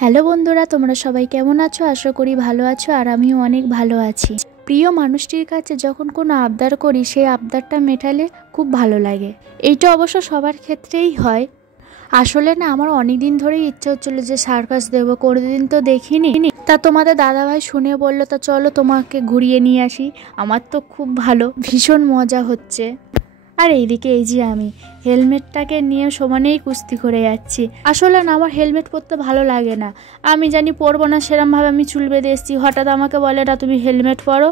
Hello বন্ধুরা, তোমরা সবাই কেমন আছো? আশা করি ভালো আছো, আর আমিও অনেক ভালো আছি। প্রিয় মানুষটির কাছে যখন কোনো আবদার করি, সেই আবদারটা মেটালে খুব ভালো লাগে। এইটা অবশ্য সবার ক্ষেত্রেই হয়। আসলে না, আমার অনেক দিন ধরেই ইচ্ছা হচ্ছিল যে সার্কাস দেবো, কোনোদিন তো দেখিনি। তা তোমাদের দাদাভাই শুনে বললো, তা চলো তোমাকে ঘুরিয়ে নিয়ে আসি। আমার তো খুব ভালো, ভীষণ মজা হচ্ছে। আর এইদিকে এই যে আমি হেলমেটটাকে নিয়ে সমানেই কুস্তি করে যাচ্ছি। আসলে না, আমার হেলমেট পরতে ভালো লাগে না। আমি জানি পরবো না, সেরমভাবে আমি চুল বেঁধে এসেছি। হঠাৎ আমাকে বলে, না তুমি হেলমেট পরো,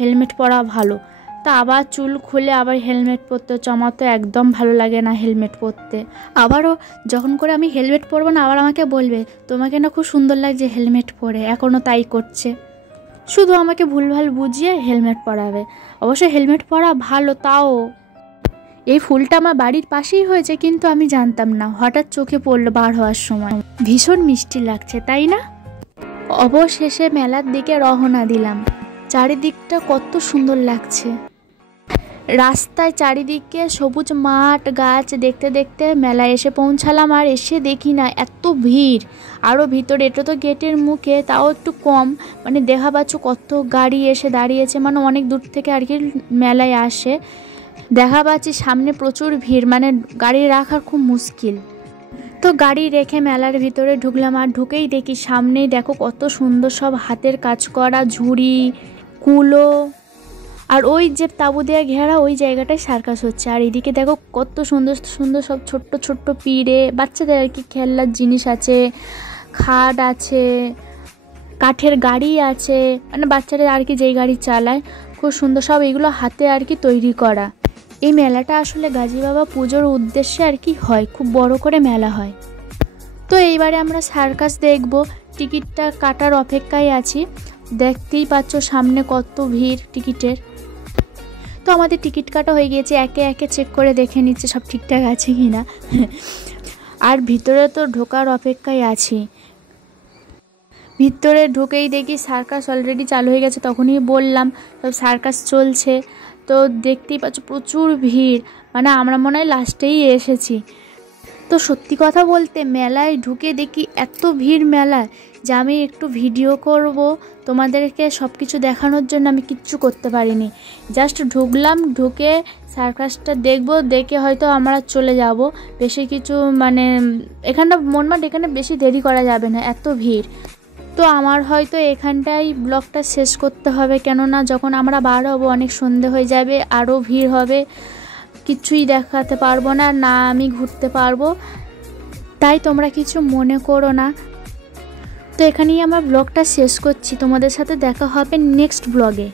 হেলমেট পরা ভালো। তা আবার চুল খুলে আবার হেলমেট পরতে হচ্ছে। আমার তো একদম ভালো লাগে না হেলমেট পরতে। আবারও যখন করে আমি হেলমেট পরবো না, আবার আমাকে বলবে, তোমাকে না খুব সুন্দর লাগছে হেলমেট পরে। এখনও তাই করছে, শুধু আমাকে ভুলভাল বুঝিয়ে হেলমেট পরাবে। অবশ্য হেলমেট পরা ভালো। তাও এই ফুলটা আমার বাড়ির পাশেই হয়েছে, কিন্তু আমি জানতাম না। হঠাৎ চোখে পড়লো বার হওয়ার সময়। ভীষণ মিষ্টি লাগছে, তাই না? অবশেষে মেলার দিকে রওনা দিলাম। চারিদিকটা কত সুন্দর লাগছে। রাস্তায় চারিদিকে সবুজ মাঠ গাছ দেখতে দেখতে মেলায় এসে পৌঁছালাম। আর এসে দেখি না, এত ভিড়। আরও ভিতরে, এটা তো গেটের মুখে, তাও একটু কম। মানে দেখা পাচ্ছ কত গাড়ি এসে দাঁড়িয়েছে, মানে অনেক দূর থেকে আর কি মেলায় আসে। দেখা পাচ্ছি সামনে প্রচুর ভিড়, মানে গাড়ি রাখার খুব মুশকিল। তো গাড়ি রেখে মেলার ভিতরে ঢুকলাম। আর ঢুকেই দেখি সামনেই দেখো কত সুন্দর সব হাতের কাজ করা ঝুড়ি, কুলো। আর ওই যে তাঁবু দিয়ে ঘেরা ওই জায়গাটায় সার্কাস হচ্ছে। আর এদিকে দেখো কত সুন্দর সুন্দর সব ছোট্ট ছোট্ট পিড়ে, বাচ্চাদের আর কি খেলনার জিনিস আছে, খাট আছে, কাঠের গাড়ি আছে, মানে বাচ্চাদের আর কি যেই গাড়ি চালায়, খুব সুন্দর সব। এগুলো হাতে আর কি তৈরি করা। এই মেলাটা আসলে গাজী বাবা পুজোর উদ্দেশ্যে আর কি হয়, খুব বড় করে মেলা হয়। তো এইবারে আমরা সার্কাস দেখব, টিকিটটা কাটার অপেক্ষায় আছি। দেখতেই পাচ্ছ সামনে কত ভিড় টিকিটের। তো আমাদের টিকিট কাটা হয়ে গিয়েছে, একে একে চেক করে দেখে নিচ্ছে সব ঠিকঠাক আছে কি না। আর ভিতরে তো ঢোকার অপেক্ষায় আছি। ভিতরে ঢুকেই দেখি সার্কাস অলরেডি চালু হয়ে গেছে। তখনই বললাম সব সার্কাস চলছে। তো দেখতেই পাচ্ছ প্রচুর ভিড়, মানে আমরা মনে হয় লাস্টেই এসেছি। তো সত্যি কথা বলতে মেলায় ঢুকে দেখি এত ভিড় মেলায়, যে আমি একটু ভিডিও করব তোমাদেরকে সব কিছু দেখানোর জন্য আমি কিচ্ছু করতে পারিনি। জাস্ট ঢুকলাম, ঢুকে সার্কাসটা দেখব, দেখে হয়তো আমরা চলে যাব। বেশি কিছু মানে এখানটা মনমাট, এখানে বেশি দেরি করা যাবে না, এত ভিড়। তো আমার হয়তো এখানটাই ব্লগটা শেষ করতে হবে, কেননা যখন আমরা বার হব অনেক সন্ধে হয়ে যাবে, আরও ভিড় হবে, কিছুই দেখাতে পারবো না, না আমি ঘুরতে পারবো। তাই তোমরা কিছু মনে করো না। তো এখানেই আমার ব্লগটা শেষ করছি। তোমাদের সাথে দেখা হবে নেক্সট ব্লগে।